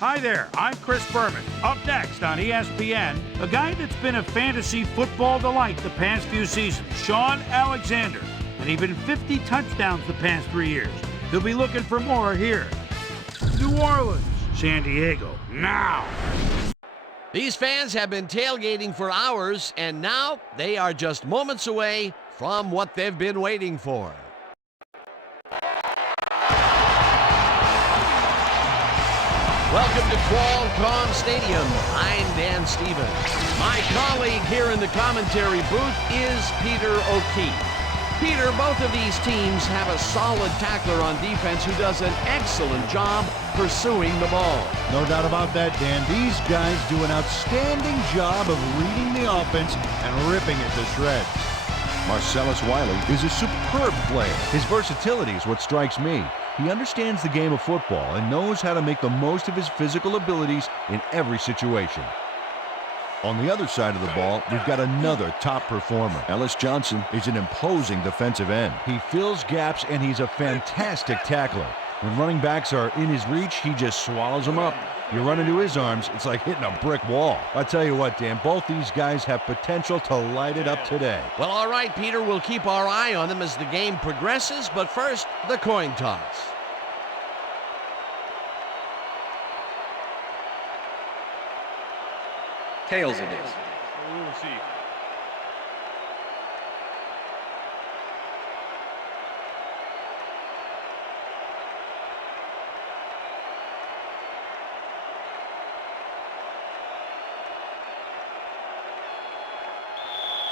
Hi there, I'm Chris Berman. Up next on ESPN, a guy that's been a fantasy football delight the past few seasons, Shaun Alexander, and even 50 touchdowns the past 3 years. He'll be looking for more here. New Orleans, San Diego, now. These fans have been tailgating for hours, and now they are just moments away from what they've been waiting for. Welcome to Qualcomm Stadium. I'm Dan Stevens. My colleague here in the commentary booth is Peter O'Keefe. Peter, both of these teams have a solid tackler on defense who does an excellent job pursuing the ball. No doubt about that, Dan. These guys do an outstanding job of reading the offense and ripping it to shreds. Marcellus Wiley is a superb player. His versatility is what strikes me. He understands the game of football and knows how to make the most of his physical abilities in every situation. On the other side of the ball, we've got another top performer. Ellis Johnson is an imposing defensive end. He fills gaps and he's a fantastic tackler. When running backs are in his reach, he just swallows them up. You run into his arms, it's like hitting a brick wall. I tell you what, Dan, both these guys have potential to light it up today. Well, all right, Peter, we'll keep our eye on them as the game progresses, but first, the coin toss. Tails it is. We will see.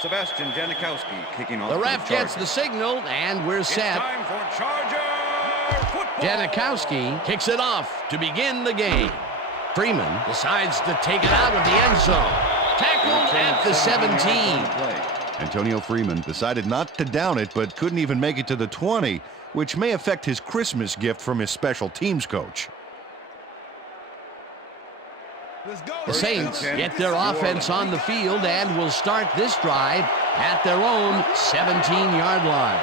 Sebastian Janikowski kicking off. The ref gets the signal, and we're set. It's time for Charger football. Janikowski kicks it off to begin the game. Freeman decides to take it out of the end zone. Tackled at the 17. Antonio Freeman decided not to down it, but couldn't even make it to the 20, which may affect his Christmas gift from his special teams coach. The Saints get their offense on the field and will start this drive at their own 17-yard line.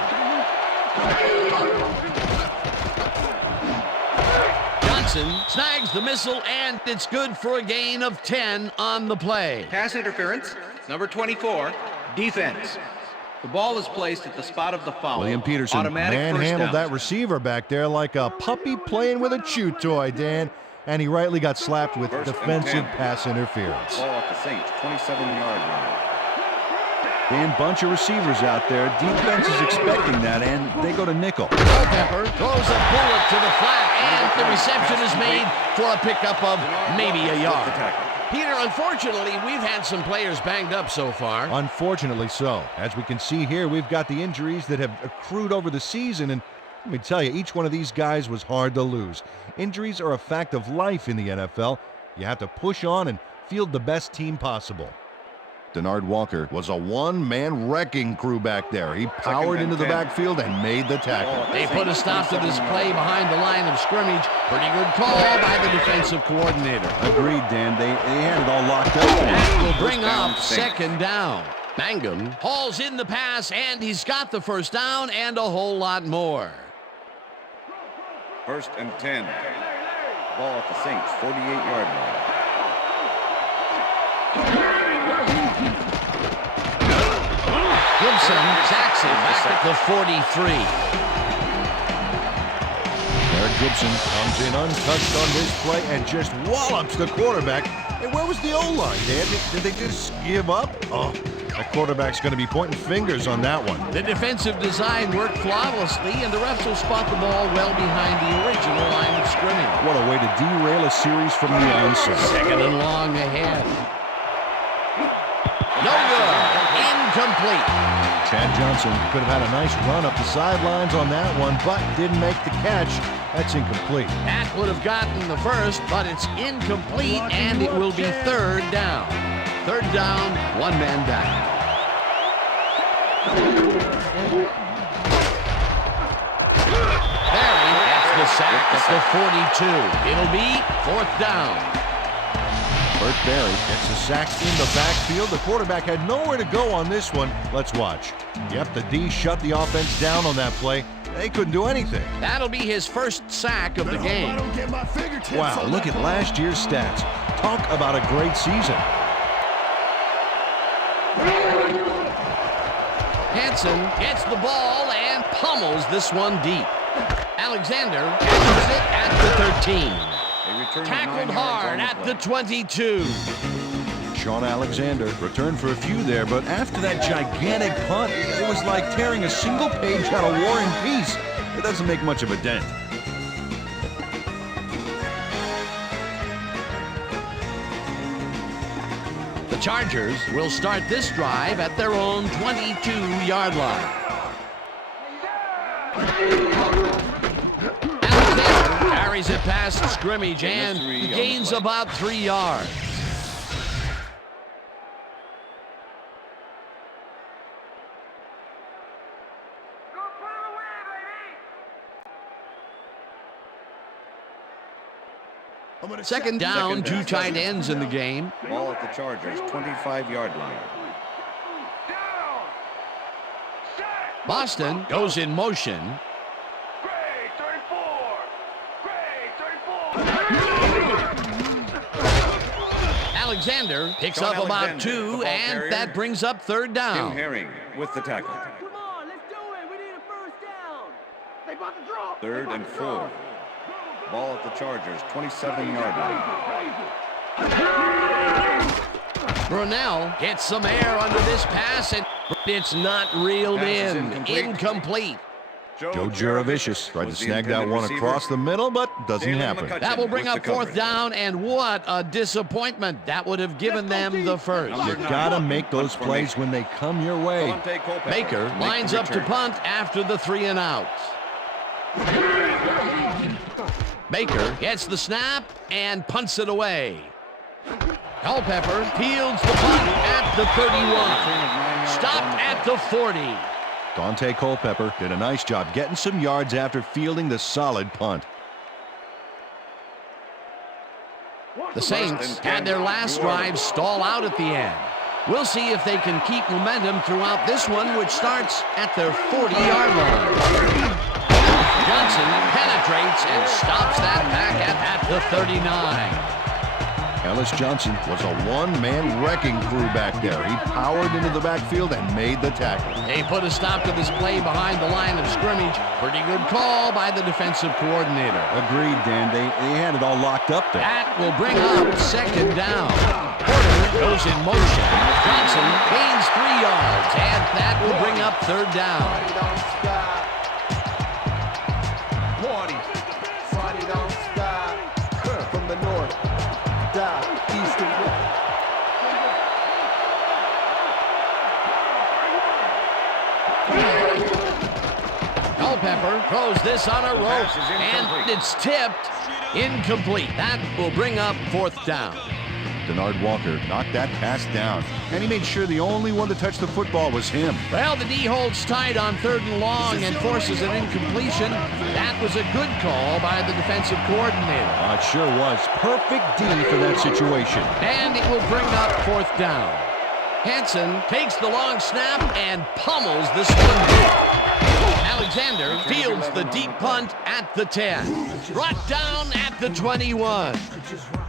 Johnson snags the missile, and it's good for a gain of 10 on the play. Pass interference, number 24, defense. The ball is placed at the spot of the foul. William Peterson Automatic manhandled first down. that receiver back there like a puppy playing with a chew toy, Dan. And he rightly got slapped with defensive pass interference. Ball at the Saints, 27-yard line. Dan, bunch of receivers out there. Defense is expecting that, and they go to nickel. Culpepper throws a bullet to the flat, and the reception is made for a pickup of maybe a yard. Peter, unfortunately, we've had some players banged up so far. Unfortunately so. As we can see here, we've got the injuries that have accrued over the season, and let me tell you, each one of these guys was hard to lose. Injuries are a fact of life in the NFL. You have to push on and field the best team possible. Denard Walker was a one-man wrecking crew back there. He powered into the backfield and made the tackle. They put a stop to this play behind the line of scrimmage. Pretty good call by the defensive coordinator. Agreed, Dan. They had it all locked up. That will bring up second down. Mangum hauls in the pass, and he's got the first down and a whole lot more. 1st and 10. Ball at the Saints, 48-yard line. Gibson sacks him back at the 43. Eric Gibson comes in untouched on this play and just wallops the quarterback. And where was the O-line, Dan? Did they just give up? Oh, the quarterback's going to be pointing fingers on that one. The defensive design worked flawlessly, and the refs will spot the ball well behind the original line of scrimmage. What a way to derail a series from the onset. Second and long ahead. No good. Incomplete. Chad Johnson could have had a nice run up the sidelines on that one, but didn't make the catch. That's incomplete. That would have gotten the first, but it's incomplete, and it will be third down. Third down, one man down. Barry gets the sack at the 42. It'll be fourth down. Burt Barry gets a sack in the backfield. The quarterback had nowhere to go on this one. Let's watch. Yep, the D shut the offense down on that play. they couldn't do anything. That'll be his first sack of the game. Wow, look at last year's stats. Talk about a great season. Hansen gets the ball and pummels this one deep. Alexander catches it at the 13. Tackled hard at the 22. Sean Alexander returned for a few there, but after that gigantic punt, it was like tearing a single page out of War and Peace. It doesn't make much of a dent. The Chargers will start this drive at their own 22-yard line. Alexander carries it past scrimmage and gains about 3 yards. Second down, two tight ends in the game. Ball at the Chargers, 25-yard line. Boston goes in motion. Alexander picks up about 2, and that brings up third down. Tim Herring with the tackle. Come on, let's do it. We need a first down. They about to drop. 3rd and 4. Ball at the Chargers, 27-yard line. Brunell gets some air under this pass, and it's not reeled Pass is in. Incomplete. Joe Juravicius tried to snag that one across the middle, but doesn't happen. That will bring up fourth down, and what a disappointment. That would have given them the first. You gotta make those plays when they come your way. Baker lines up to punt after the 3 and out. Baker gets the snap and punts it away. Culpepper fields the punt at the 31. Stopped at the 40. Dante Culpepper did a nice job getting some yards after fielding the solid punt. The Saints had their last drive stall out at the end. We'll see if they can keep momentum throughout this one, which starts at their 40-yard line. Johnson penetrates and stops that back at the 39. Ellis Johnson was a one-man wrecking crew back there. He powered into the backfield and made the tackle. They put a stop to this play behind the line of scrimmage. Pretty good call by the defensive coordinator. Agreed, Dan. They had it all locked up there. That will bring up second down. Porter goes in motion. Johnson gains 3 yards, and that will bring up third down. Friday don't stop. From the north, south, east, and west. Culpepper throws this on a rope, and it's tipped. Incomplete. That will bring up fourth down. Denard Walker knocked that pass down, and he made sure the only one to touch the football was him. Well, the D holds tight on 3rd and long and forces an incompletion. That was a good call by the defensive coordinator. It sure was. Perfect D for that situation. And it will bring up fourth down. Hansen takes the long snap and pummels this one deep. Alexander fields the deep punt at the 10. Brought down at the 21.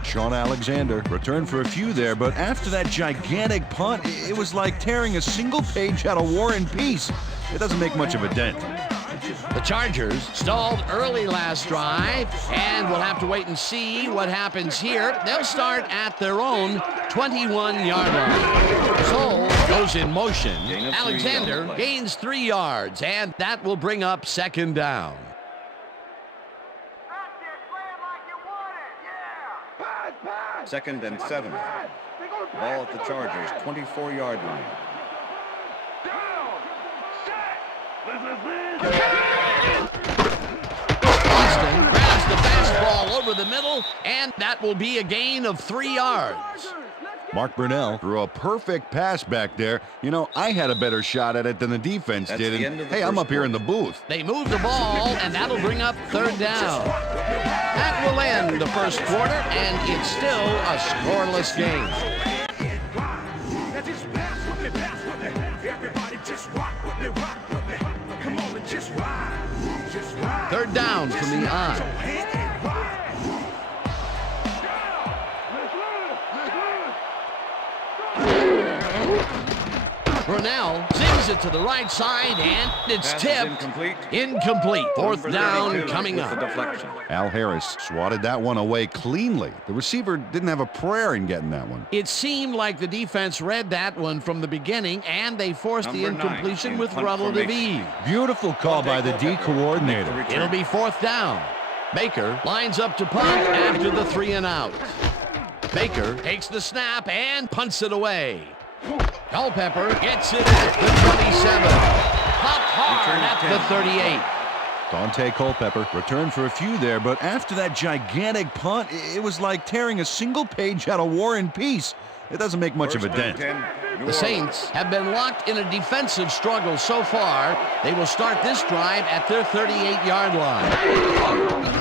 Sean Alexander returned for a few there, but after that gigantic punt, it was like tearing a single page out of War and Peace. It doesn't make much of a dent. The Chargers stalled early last drive, and we'll have to wait and see what happens here. They'll start at their own 21-yard line. Soule goes in motion. Alexander gains 3 yards, and that will bring up second down. 2nd and 7. Ball at the Chargers, 24-yard line. Boston grabs the fastball over the middle, and that will be a gain of 3 yards. Mark Brunell threw a perfect pass back there. You know, I had a better shot at it than the defense did. And, hey, I'm up here in the booth. They move the ball, and that'll bring up third down. That will end the first quarter, and it's still a scoreless game. Everybody just rock with me, rock with me. Come on and just ride. Brunell sings it to the right side, and it's Pass is tipped. incomplete. Incomplete. Fourth Number down 32 coming with the up. deflection. Al Harris swatted that one away cleanly. The receiver didn't have a prayer in getting that one. It seemed like the defense read that one from the beginning, and they forced the Number 9 incompletion in with punt relative formation. ease. Beautiful call by the D coordinator. Make the return. It'll be fourth down. Baker lines up to punt after the 3 and out. Baker takes the snap and punts it away. Culpepper gets it at the 27. Popped hard Return at of the 10. 38. Dante Culpepper returned for a few there, but after that gigantic punt, it was like tearing a single page out of War and Peace. It doesn't make much of a First and dent. 10, New The Saints have been locked in a defensive struggle so far. They will start this drive at their 38-yard line.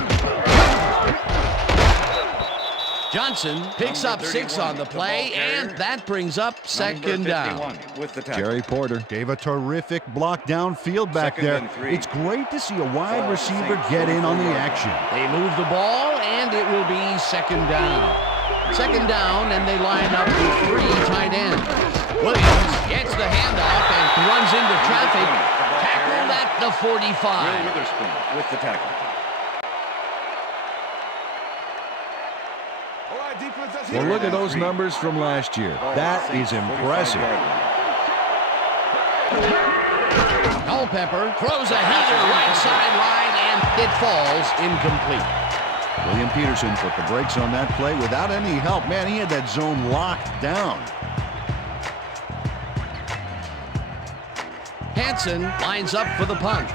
Johnson picks up 6 on the play, and that brings up second down. With the tackle. Jerry Porter gave a terrific block downfield back Second there. and 3. It's great to see a wide Ball receiver Saints get in on the 44 action. They move the ball, and it will be second down. Second down, and they line up with 3 tight ends. Williams gets the handoff and runs into traffic. Tackled at the Will 45. Witherspoon with the tackle. Well, look at those numbers from last year. Ball That Saints is impressive. 45-yard line. Culpepper throws a heater right sideline, and it falls incomplete. William Peterson put the brakes on that play without any help. Man, he had that zone locked down. Hansen lines up for the punt.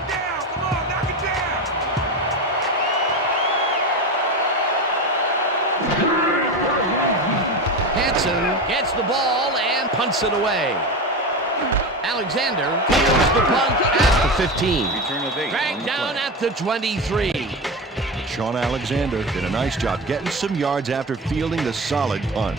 Hansen gets the ball and punts it away. Alexander fields the punt at the 15. Return of 8 on Dragged the down play. at the 23. Sean Alexander did a nice job getting some yards after fielding the solid punt.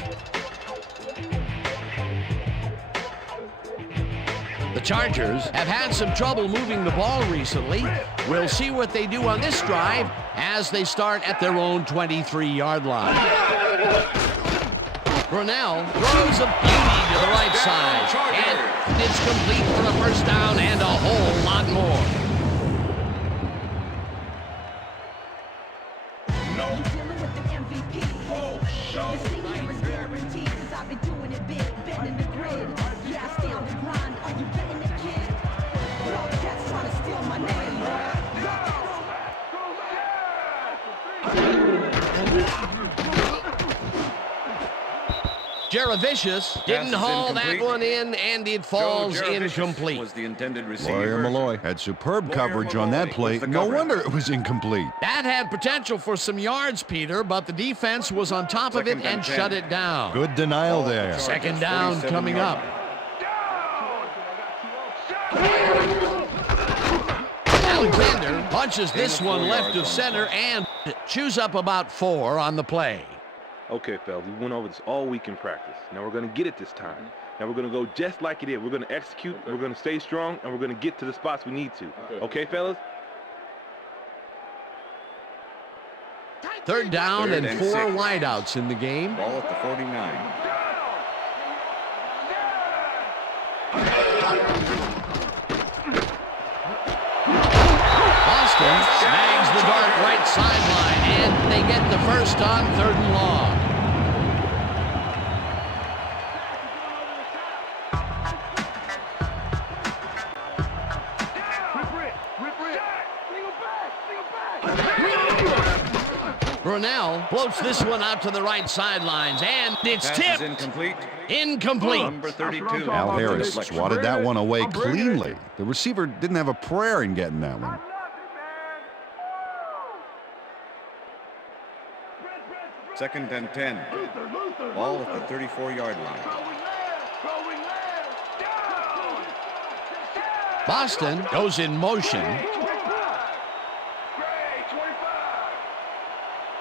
The Chargers have had some trouble moving the ball recently. We'll see what they do on this drive as they start at their own 23-yard line. Brunell throws a beauty to the right side, and it's complete for a first down and a whole lot more. Dealing with an MVP. This thing here is guaranteed, 'cause I've been doing it big, bending the grid. Yeah, I stay on the grind. Are you getting it, kid? Y'all cats trying to steal my name. Jaravicius didn't Pass is haul that incomplete. one in, and it falls Joe Jaravicius incomplete. was the intended receiver. Lawyer Malloy had superb Lawyer coverage on that Malloy play. with the No coverage. wonder it was incomplete. That had potential for some yards, Peter, but the defense was on top of it Second and and 10. shut it down. Good denial Ball at the there. Chargers, Second down 47 coming yard up. line. Alexander punches this one 4 left yards of on the center play. and chews up about 4 on the play. Okay, fellas, we went over this all week in practice. Now we're going to get it this time. Now we're going to go just like it is. We're going to execute, we're going to stay strong, and we're going to get to the spots we need to. Okay, fellas? Third down Third and and 4 6. wideouts in the game. Ball at the 49. Boston snags the dark right sideline, and they get the first on 3rd and long. Brunell floats this one out to the right sidelines, and it's Pass is tipped. incomplete. Incomplete. Number 32. Al with the Harris deflection. swatted that one away cleanly. The receiver didn't have a prayer in getting that one. Second and 10. Ball at the 34-yard line. Boston goes in motion.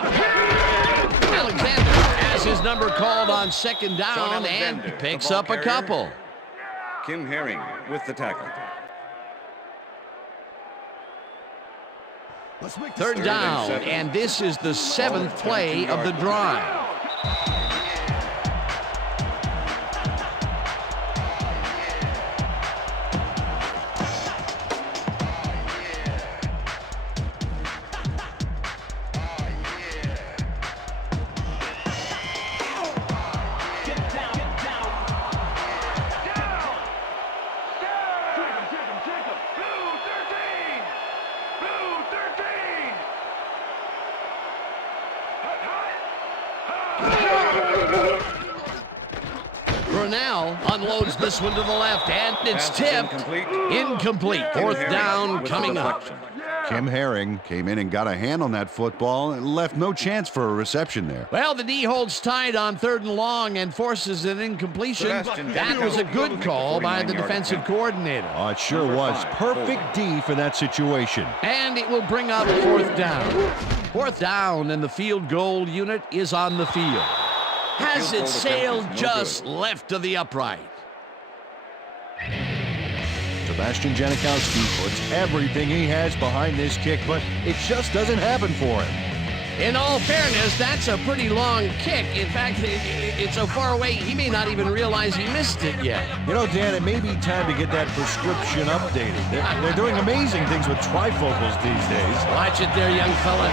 Alexander has his number called on second Sean down and Alexander, picks the ball up a carrier. couple. Kim Herring with the tackle. Third down, and this is the 7th play of the drive. Brunell unloads this one to the left, and it's Pass is tipped. incomplete. Fourth Herring down with the coming up. deflection. Kim Herring came in and got a hand on that football and left no chance for a reception there. Well, the D holds tight on 3rd and long and forces an incompletion. Sebastian That was a good call by the 49-yard defensive attempt. coordinator. Oh, it sure Number was. 5, Perfect D for that situation. And it will bring up 4th down. 4th down, and the field goal unit is on the field. Has Field it goal sailed attempt is no just good. left of the upright. Sebastian Janikowski puts everything he has behind this kick, but it just doesn't happen for him. In all fairness, that's a pretty long kick. In fact, it's so far away, he may not even realize he missed it yet. You know, Dan, it may be time to get that prescription updated. They're doing amazing things with trifocals these days. Watch it there, young fella.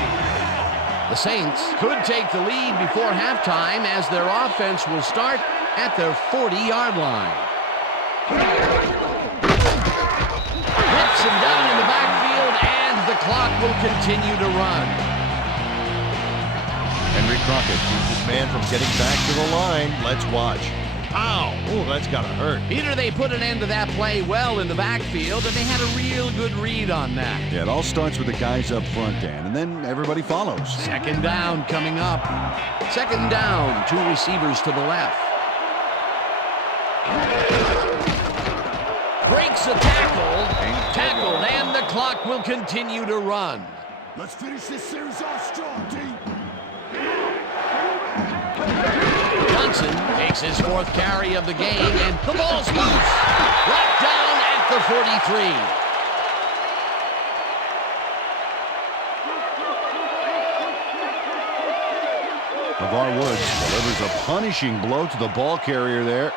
The Saints could take the lead before halftime as their offense will start at their 40-yard line. Hits him down in the backfield, and the clock will continue to run. Henry Crockett keeps his man from getting back to the line. Let's watch. Ow! Oh, that's gotta hurt. Peter, they put an end to that play well in the backfield, and they had a real good read on that. Yeah, it all starts with the guys up front, Dan, and then everybody follows. 2nd down coming up. 2nd down, 2 receivers to the left. Breaks a tackle. Tackled, and the clock will continue to run. Let's finish this series off strong, team. Johnson takes his 4th carry of the game, and the ball's loose. Right down at the 43. LeVar Woods delivers a punishing blow to the ball carrier there.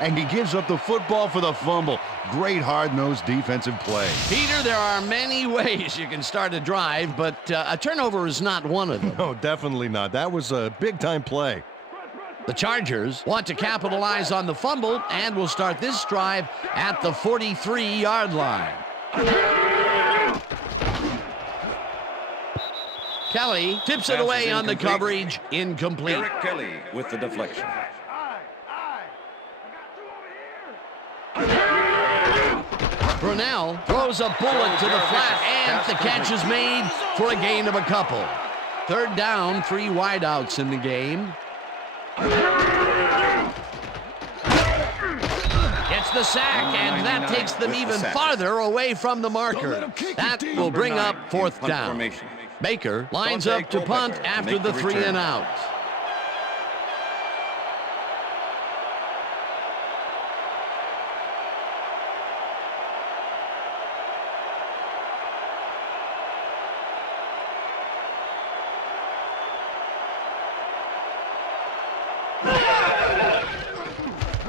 And he gives up the football for the fumble. Great hard-nosed defensive play. Peter, there are many ways you can start a drive, but a turnover is not one of them. No, definitely not. That was a big-time play. The Chargers want to capitalize on the fumble and will start this drive at the 43-yard line. Kelly tips it Pass is away on the incomplete. coverage. Incomplete. Eric Kelly with the deflection. Brunell throws a bullet to the flat, and the catch is made for a gain of a couple. 3rd down, 3 wideouts in the game. Gets the sack, and that takes them even farther away from the marker. That will bring up 4th Punt down. formation. Baker lines Dante up to punt Culpepper after make the the 3 return. and out.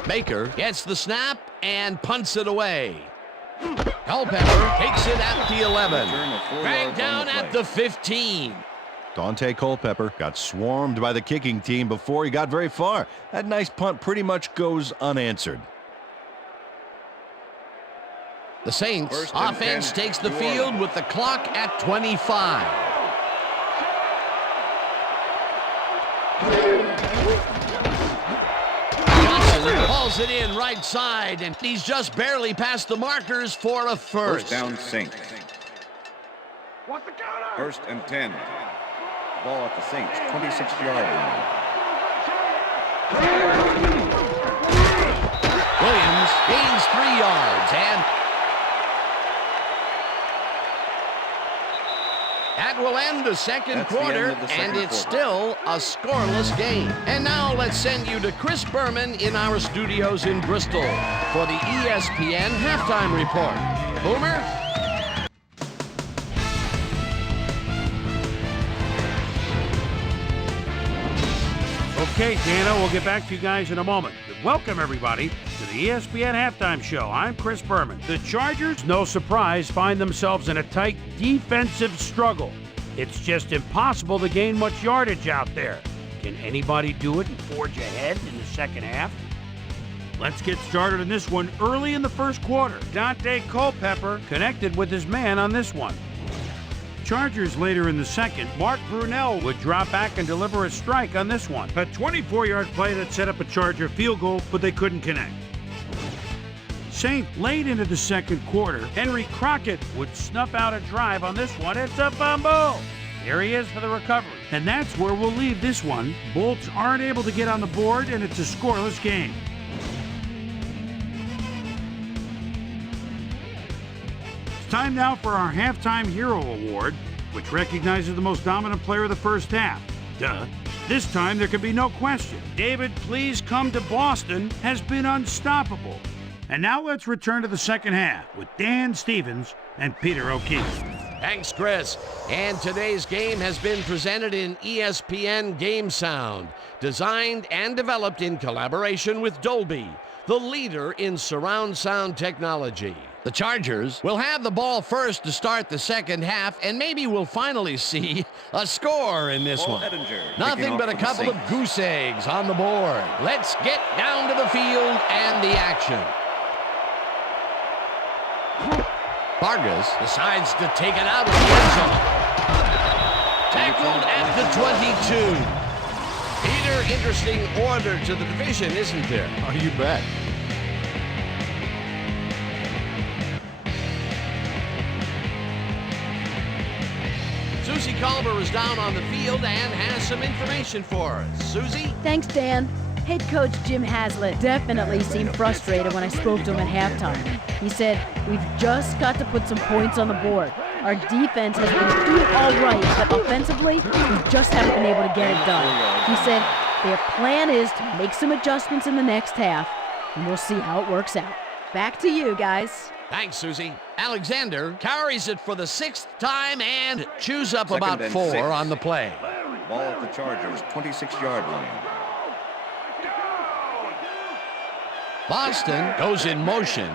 Baker gets the snap and punts it away. Culpepper takes it at the 11. Return of 4 Dragged yards down on the at play. the 15. Dante Culpepper got swarmed by the kicking team before he got very far. That nice punt pretty much goes unanswered. The Saints First and offense 10, takes the New field Orleans. with the clock at 25. Johnson hauls it in right side, and he's just barely past the markers for a first. First down, Saints. First and 10. Ball at the Saints, 26-yard line. Williams gains 3 yards, and that will end the second That's the end quarter, of the second and it's quarter. still a scoreless game. And now let's send you to Chris Berman in our studios in Bristol for the ESPN Halftime Report. Boomer? Okay, Dana, we'll get back to you guys in a moment. But welcome, everybody, to the ESPN Halftime Show. I'm Chris Berman. The Chargers, no surprise, find themselves in a tight defensive struggle. It's just impossible to gain much yardage out there. Can anybody do it and forge ahead in the second half? Let's get started on this one early in the first quarter. Dante Culpepper connected with his man on this one. Chargers later in the second, Mark Brunell would drop back and deliver a strike on this one. A 24-yard play that set up a Charger field goal, but they couldn't connect. Saint late into the second quarter, Henry Crockett would snuff out a drive on this one. It's a fumble. Here he is for the recovery. And that's where we'll leave this one. Bolts aren't able to get on the board, and it's a scoreless game. It's time now for our Halftime Hero Award, which recognizes the most dominant player of the first half. Duh. This time there can be no question. David, please come to Boston has been unstoppable. And now let's return to the second half with Dan Stevens and Peter O'Keefe. Thanks, Chris. And today's game has been presented in ESPN Game Sound, designed and developed in collaboration with Dolby, the leader in surround sound technology. The Chargers will have the ball first to start the second half, and maybe we'll finally see a score in this Paul one. Edinger, Nothing but a couple of goose eggs on the board. Let's get down to the field and the action. Vargas decides to take it out of the end zone. Tackled at the 22. Peter, interesting order to the division, isn't there? Oh, you bet. Susie Culver is down on the field and has some information for us. Susie? Thanks, Dan. Head coach Jim Haslett definitely seemed frustrated when I spoke to him at halftime. He said, "We've just got to put some points on the board. Our defense has been doing all right, but offensively, we just haven't been able to get it done." He said, "Their plan is to make some adjustments in the next half, and we'll see how it works out." Back to you, guys. Thanks, Susie. Alexander carries it for the 6th time and chews up Second about and 4 6. on the play. Ball at the Chargers' 26-yard line. Boston goes in motion.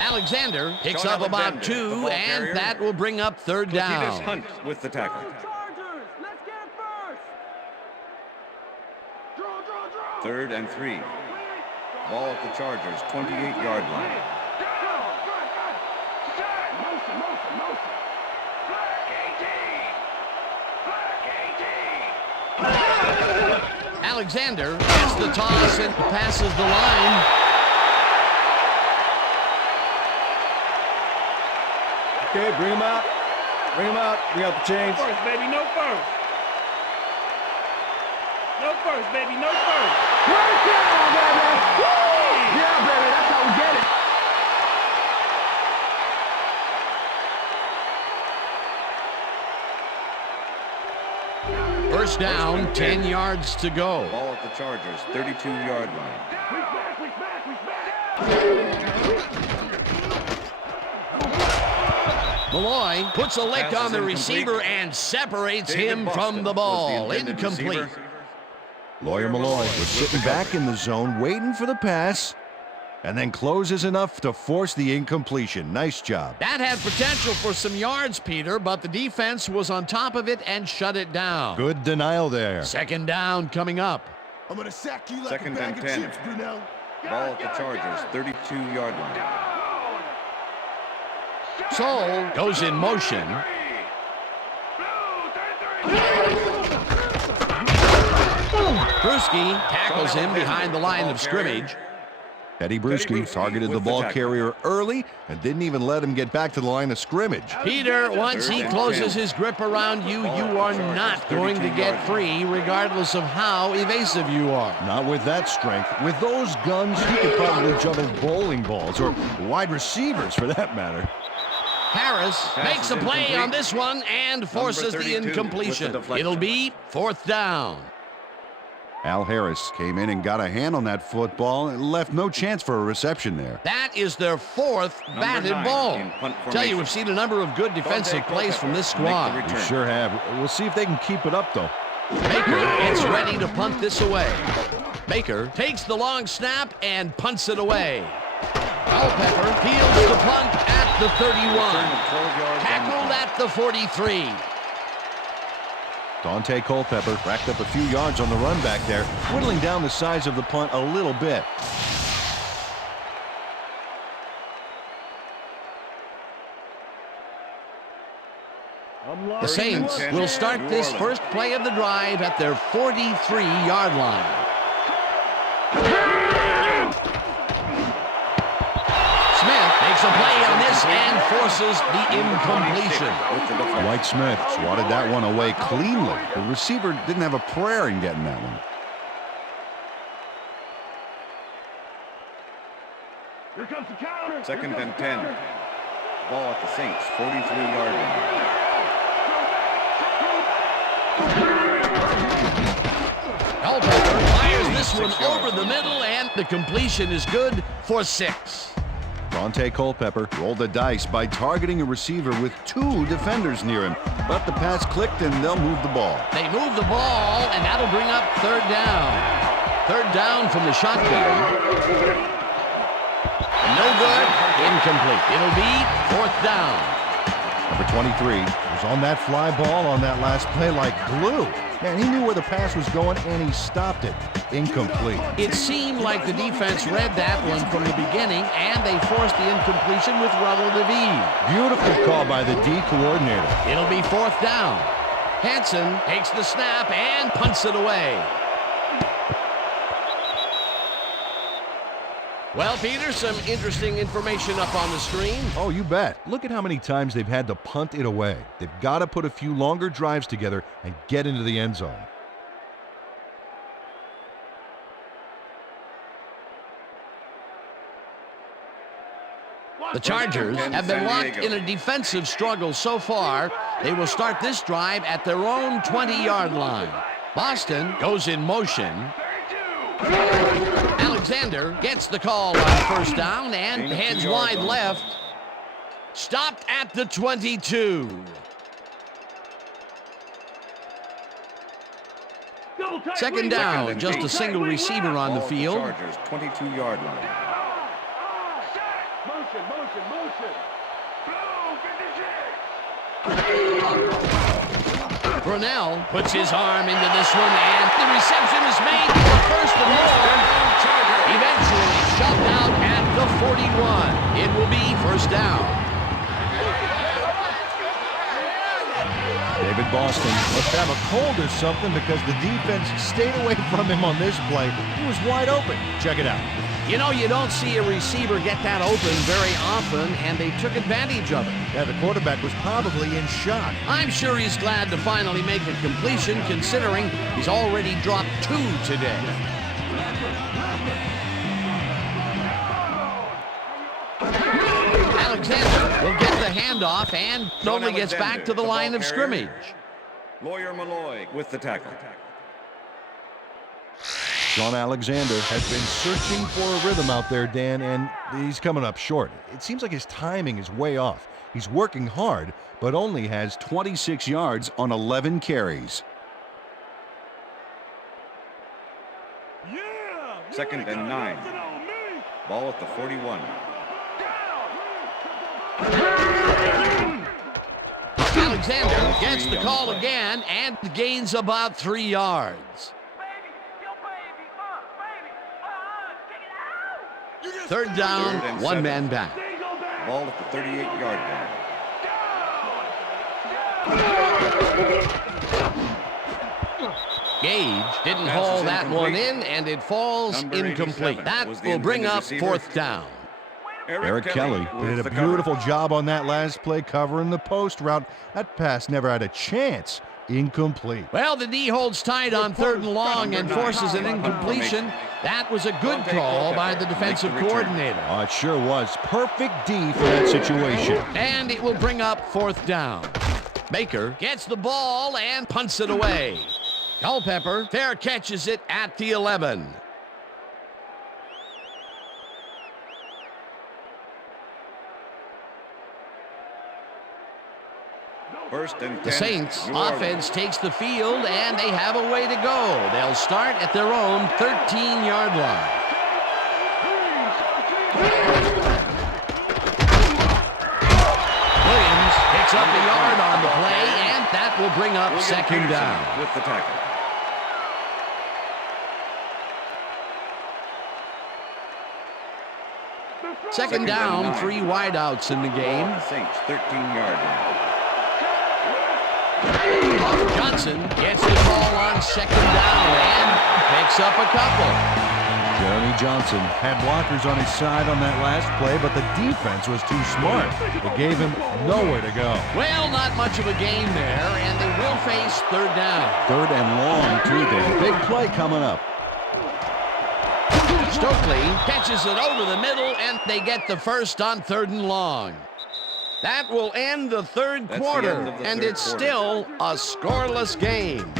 Alexander picks Sean up about Alexander, the 2, ball and carrier. that will bring up 3rd Cletus down. Hunt with the tackle. Third and 3. Ball at the Chargers' 28-yard line. Alexander gets the toss and passes the line. Okay, bring him out. Bring him out. Bring out the chains. First, baby, no first. No first, baby, no first. First down, baby! Woo! Yeah, baby, that's how we get it. First down, 10 yards to go. Ball at the Chargers' 32-yard line. Malloy puts a lick Pass on is the incomplete. receiver and separates David him Boston from the was ball. intended Incomplete. receiver. Lawyer Malloy was sitting back in the zone, waiting for the pass, and then closes enough to force the incompletion. Nice job. That had potential for some yards, Peter, but the defense was on top of it and shut it down. Good denial there. Second down coming up. I'm gonna sack you like Second a bag and of 10. chips, Brunel. Ball at the Chargers' 32-yard line. Soul goes in motion. Bruschi tackles him behind the line of scrimmage. Eddie Bruschi Bruschi targeted the with the ball tackle. carrier early and didn't even let him get back to the line of scrimmage. Peter, once he closes his grip around you, you are not going to get free, regardless of how evasive you are. Not with that strength. With those guns, he could probably juggle bowling balls or wide receivers for that matter. Harris Pass makes is a play incomplete. on this one and forces the 32 with the incompletion. deflection. It'll be 4th down. Al Harris came in and got a hand on that football and left no chance for a reception there. That is their 4th Number batted 9 ball. in punt Tell you, formation. we've seen a number of good defensive Dante plays from this Culpepper squad. make the We return. sure have. We'll see if they can keep it up, though. Baker gets ready to punt this away. Baker takes the long snap and punts it away. Culpepper fields the punt at the 31. Return of 12 yards on the Tackled punt. at the 43. Dante Culpepper racked up a few yards on the run back there, whittling down the size of the punt a little bit. The Saints will start this first play of the drive at their 43-yard line. Smith makes a play on this and forces the incompletion. Dwight Smith swatted that one away cleanly. The receiver didn't have a prayer in getting that one. Here comes the counter. 2nd and 10. Ball at the Saints 43-yard line. Culpepper fires this one over the middle, and the completion is good for 6. Dante Culpepper rolled the dice by targeting a receiver with 2 defenders near him, but the pass clicked and they'll move the ball. They move the ball, and that'll bring up 3rd down. 3rd down from the shotgun. No good. Incomplete. It'll be 4th down. Number 23 was on that fly ball on that last play like glue. Man, he knew where the pass was going, and he stopped it. Incomplete. It seemed like the defense read that one from the beginning, and they forced the incompletion with relative ease. Beautiful call by the D coordinator. It'll be 4th down. Hanson takes the snap and punts it away. Well, Peter, some interesting information up on the screen. Oh, you bet. Look at how many times they've had to punt it away. They've got to put a few longer drives together and get into the end zone. The Chargers have been locked in a defensive struggle so far. They will start this drive at their own 20-yard line. Boston goes in motion. Alexander gets the call on 1st down and heads wide left. Stopped at the 22. Second down, just a single receiver on the field. Chargers 22-yard line. Brunell puts his arm into this one, and the reception is made for 1st and more. Eventually shoved out at the 41. It will be 1st down. David Boston must have a cold or something because the defense stayed away from him on this play. He was wide open. Check it out. You know, you don't see a receiver get that open very often, and they took advantage of it. Yeah, the quarterback was probably in shock. I'm sure he's glad to finally make a completion, considering he's already dropped 2 today. Alexander will get the handoff and only gets back to the line of scrimmage. Lawyer Malloy with the tackle. Sean Alexander has been searching for a rhythm out there, Dan, and he's coming up short. It seems like his timing is way off. He's working hard, but only has 26 yards on 11 carries. 2nd and 9. Ball at the 41. Alexander gets the call again and gains about 3 yards. 3rd down, 1 man back. Ball at the 38-yard line. Gage didn't haul that one in, and it falls incomplete. That will bring up 4th down. Eric Kelly did a beautiful job on that last play covering the post route. That pass never had a chance. Incomplete. Well, the D holds tight on 3rd and long and forces an incompletion. That was a good call by the defensive coordinator. Oh, it sure was. Perfect D for that situation. And it will bring up 4th down. Baker gets the ball and punts it away. Culpepper fair catches it at the 11. The Saints offense takes the field, and they have a way to go. They'll start at their own 13-yard line. Williams picks up a yard on the play, and that That will bring up William second Peterson down. with the tackle. Second down, 3 wideouts in the game. Saints 13-yard line. Johnson gets the call on second down and picks up a couple. Jeremy Johnson had blockers on his side on that last play, but the defense was too smart. It gave him nowhere to go. Well, not much of a gain there, and they will face third down. Third and long, too, Dan. Big play coming up. Stokely catches it over the middle, and they get the first on third and long. That will end the third That's the quarter, end of the and third it's quarter. still a scoreless game.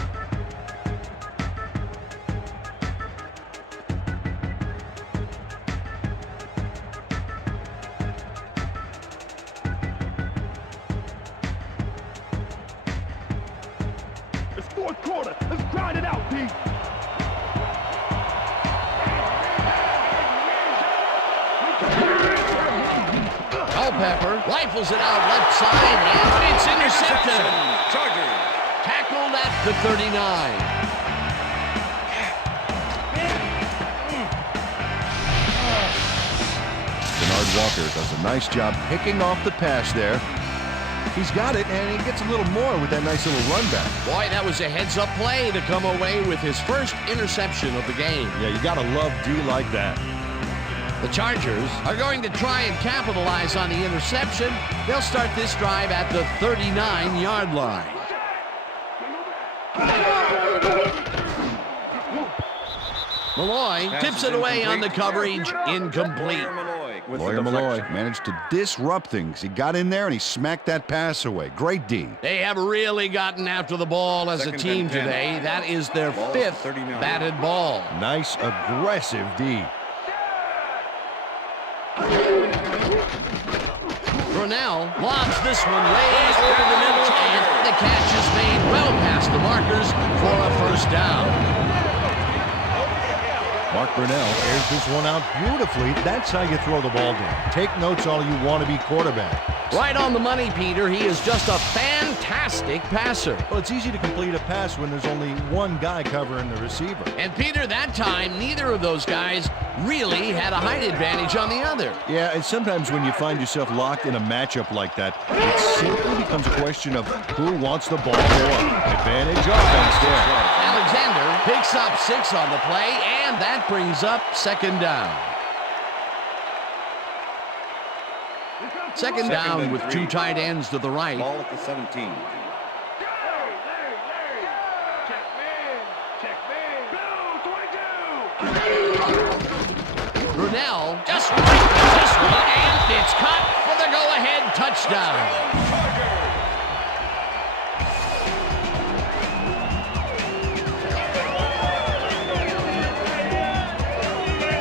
It's fourth quarter. Let's grind it out, Pete. Culpepper rifles it out left side, and it's intercepted. Chargers. Tackled at the 39. Bernard Walker does a nice job picking off the pass there. He's got it, and he gets a little more with that nice little run back. Boy, that was a heads-up play to come away with his first interception of the game. Yeah, you got to love D like that. The Chargers are going to try and capitalize on the interception. They'll start this drive at the 39-yard line. Malloy tips it away on the coverage. Incomplete. Lawyer Malloy managed to disrupt things. He got in there and he smacked that pass away. Great D. They have really gotten after the ball as a team today. That is their fifth batted ball. Nice, aggressive D. Brunell lobs this one way over the middle, and the catch is made well past the markers for a first down. Mark Brunell airs this one out beautifully. That's how you throw the ball down. Take notes all you want to be quarterback. Right on the money, Peter. He is just a fantastic passer. Well, it's easy to complete a pass when there's only one guy covering the receiver. And Peter, that time, neither of those guys really had a height advantage on the other. Yeah, and sometimes when you find yourself locked in a matchup like that, it simply becomes a question of who wants the ball more. Advantage offense there. Alexander picks up 6 on the play, and that brings up second down. Second down with 2 tight ends to the right. Ball at the 17. Brunell just rifles this one, and it's caught for the go-ahead touchdown.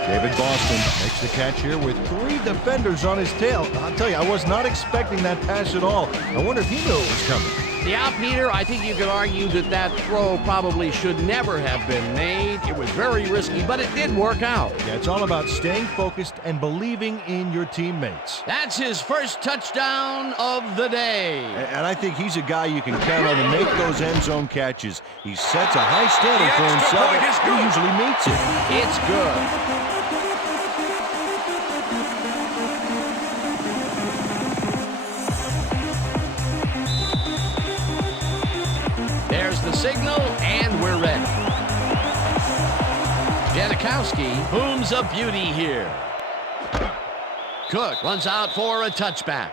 David Boston makes the catch here with 3 defenders on his tail. I'll tell you, I was not expecting that pass at all. I wonder if he knew it was coming. Yeah, Peter, I think you could argue that that throw probably should never have been made. It was very risky, but it did work out. Yeah, it's all about staying focused and believing in your teammates. That's his first touchdown of the day. And I think he's a guy you can count on to make those end zone catches. He sets a high standard for himself. He usually meets it. It's good. There's the signal, and we're ready. Janikowski booms a beauty here. Cook runs out for a touchback.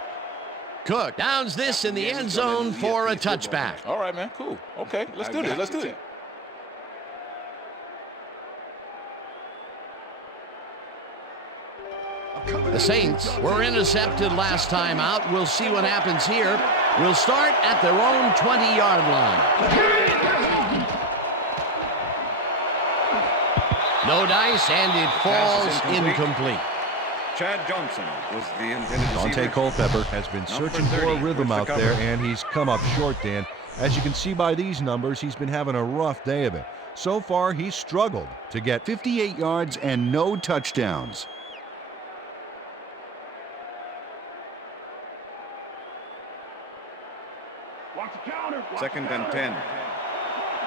Cook downs this in the end zone for a touchback. All right, man. Cool. Okay, let's do this. Let's do it. The Saints were intercepted last time out. We'll see what happens here. We'll start at their own 20-yard line. No dice, and it falls incomplete. Chad Johnson was the intended Dante receiver. Culpepper has been searching for a rhythm out there, and he's come up short, Dan. As you can see by these numbers, he's been having a rough day of it. So far, he's struggled to get 58 yards and no touchdowns. Second and 10.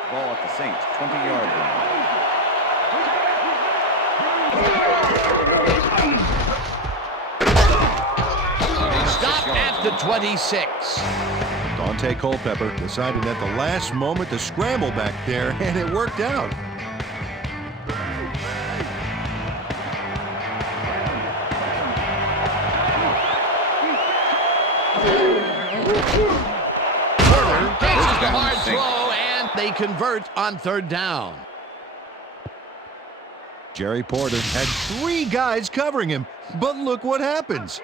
Ball at the Saints 20-yard line. Stop at the 26. Dante Culpepper decided at the last moment to scramble back there, and it worked out. Porter catches the hard throw, and they convert on third down. Jerry Porter had 3 guys covering him, but look what happens.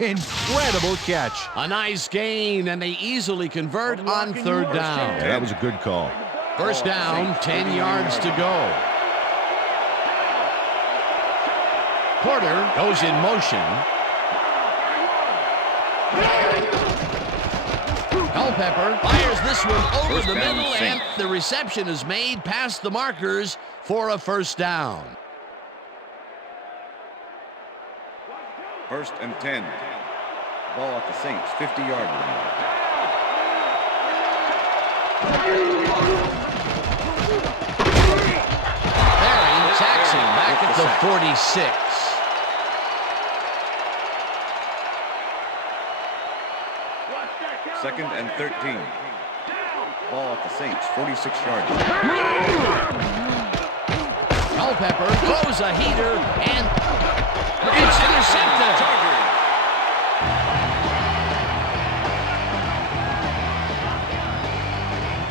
Incredible catch. A nice gain, and they easily convert on third down. Yeah, that was a good call. First down, 10 yards to go. Porter goes in motion. Culpepper fires this one over the middle, and the reception is made past the markers for a first down. First and 10. Ball at the Saints 50-yard line. Barry sacks him back at the 46. Second and 13. Ball at the Saints 46-yard line. Culpepper throws a heater, and it's intercepted.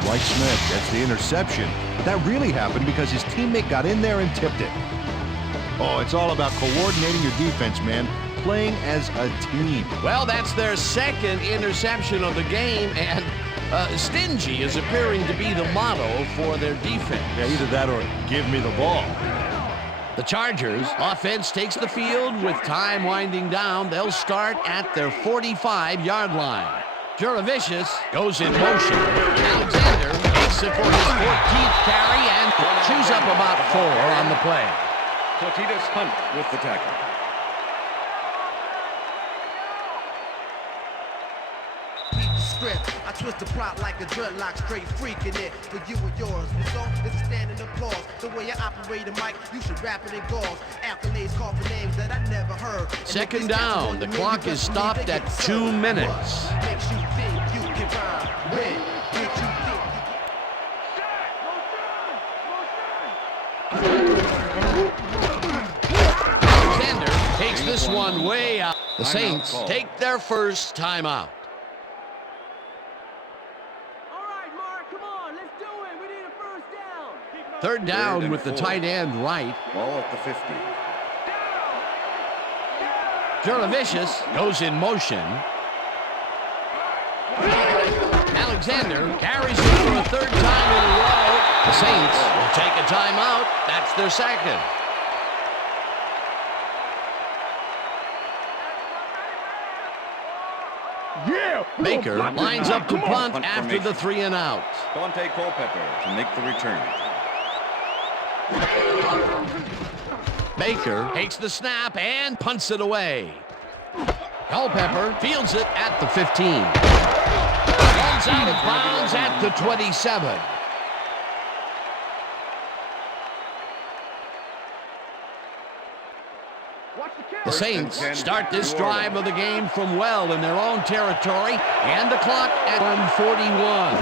Dwight Smith gets the interception. That really happened because his teammate got in there and tipped it. Oh, it's all about coordinating your defense, man. Playing as a team. Well, that's their second interception of the game, and stingy is appearing to be the motto for their defense. Yeah, either that or give me the ball. The Chargers offense takes the field with time winding down. They'll start at their 45-yard line. Juravicius goes in motion. Alexander makes it for his 14th carry and chews up about 4 on the play. Clotilus Hunt with the tackle. I twist the plot like a dreadlock, straight freaking it for you and yours. So it's a standing applause. The way I operate a mic, you should rap it in gauze. Accolades call for names that I never heard. Second down. The clock is stopped at 2 minutes. Makes you think you can rhyme. When did you think? Alexander takes this one way out. The Saints take their first timeout. Third down with the tight end right. Ball at the 50. Juravicius goes in motion. Alexander carries it for a third time in a row. The Saints will take a timeout. That's their second. Baker lines up to punt after the 3 and out. Dante Culpepper to make the return. Baker takes the snap and punts it away. Culpepper fields it at the 15. Runs out of bounds at the 27. The Saints start this drive of the game from well in their own territory, and the clock at 1:41.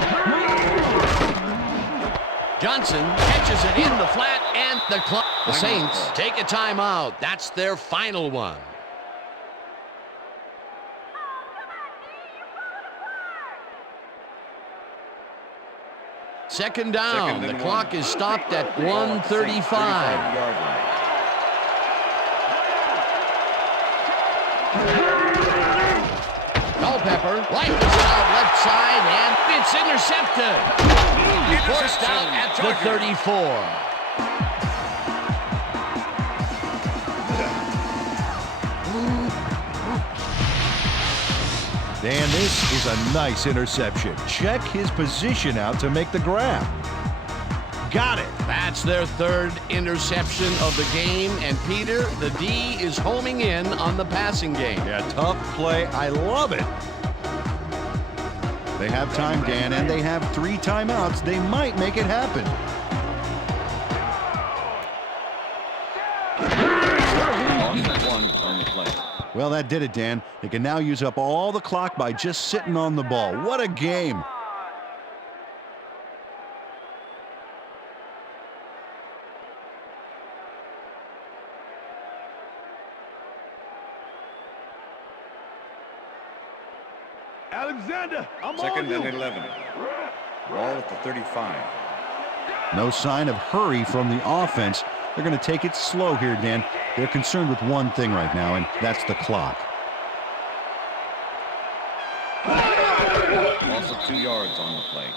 Johnson catches it in the flat, and the clock. The Saints take a timeout. That's their final one. Second down. The clock is stopped at 1:35. Culpepper rifles it out left side, and it's intercepted. Forced out at the 34. Dan, this is a nice interception. Check his position out to make the grab. Got it. That's their third interception of the game, and Peter, the D is homing in on the passing game. Yeah, tough play. I love it. They have time, Dan, and they have 3 timeouts. They might make it happen. Loss of 1 on the play. Well, that did it, Dan. They can now use up all the clock by just sitting on the ball. What a game. Alexander, I'm Second and 11. Ball at the 35. No sign of hurry from the offense. They're going to take it slow here, Dan. They're concerned with one thing right now, and that's the clock. Loss of 2 yards on the play.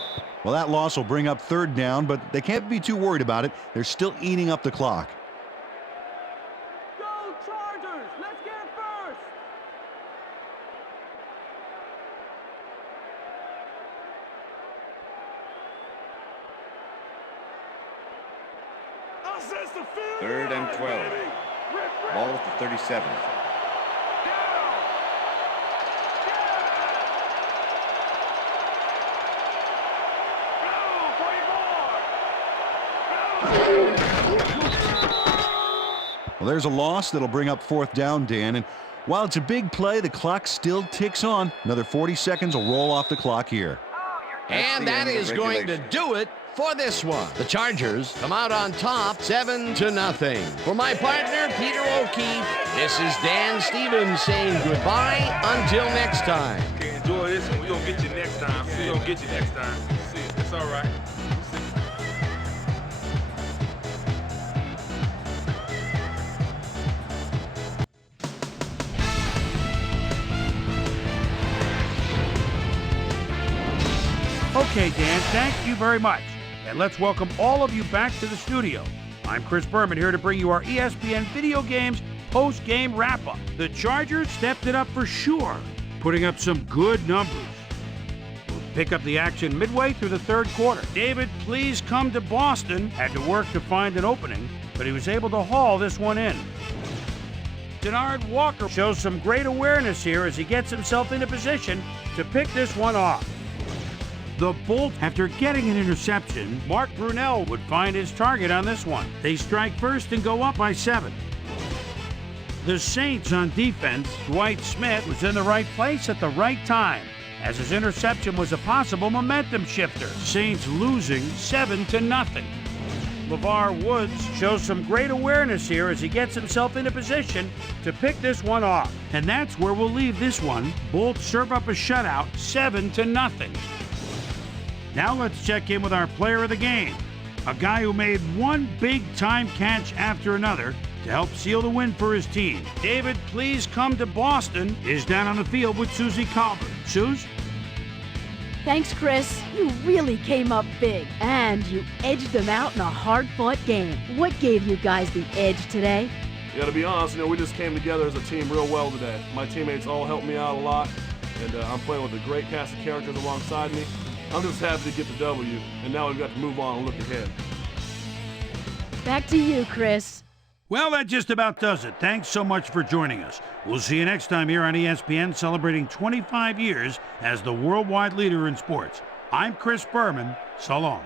Well, that loss will bring up 3rd down, but they can't be too worried about it. They're still eating up the clock. Go Chargers! Let's get first! Third and 12. Ball at the 37. Well, there's a loss that'll bring up 4th down, Dan. And while it's a big play, the clock still ticks on. Another 40 seconds will roll off the clock here. And that is going to do it for this one. The Chargers come out on top 7-0. For my partner, Peter O'Keefe, this is Dan Stevens saying goodbye until next time. Okay, enjoy this, and we're going to get you next time. We're going to get you next time. See, it's all right. Okay, Dan, thank you very much. And let's welcome all of you back to the studio. I'm Chris Berman here to bring you our ESPN Video Games post-game wrap-up. The Chargers stepped it up for sure, putting up some good numbers. We'll pick up the action midway through the 3rd quarter. David, please come to Boston. Had to work to find an opening, but he was able to haul this one in. Denard Walker shows some great awareness here as he gets himself into position to pick this one off. The Bolts, after getting an interception, Mark Brunell would find his target on this one. They strike first and go up by 7. The Saints on defense, Dwight Smith was in the right place at the right time, as his interception was a possible momentum shifter. Saints losing 7-0. LeVar Woods shows some great awareness here as he gets himself into position to pick this one off. And that's where we'll leave this one. Bolts serve up a shutout, 7-0. Now let's check in with our player of the game, a guy who made one big-time catch after another to help seal the win for his team. David, please come to Boston, is down on the field with Susie Colbert. Suze? Thanks, Chris. You really came up big, and you edged them out in a hard-fought game. What gave you guys the edge today? Yeah, to be honest, we just came together as a team real well today. My teammates all helped me out a lot, and I'm playing with a great cast of characters alongside me. I'm just happy to get the W, and now we've got to move on and look ahead. Back to you, Chris. Well, that just about does it. Thanks so much for joining us. We'll see you next time here on ESPN, celebrating 25 years as the worldwide leader in sports. I'm Chris Berman. So long.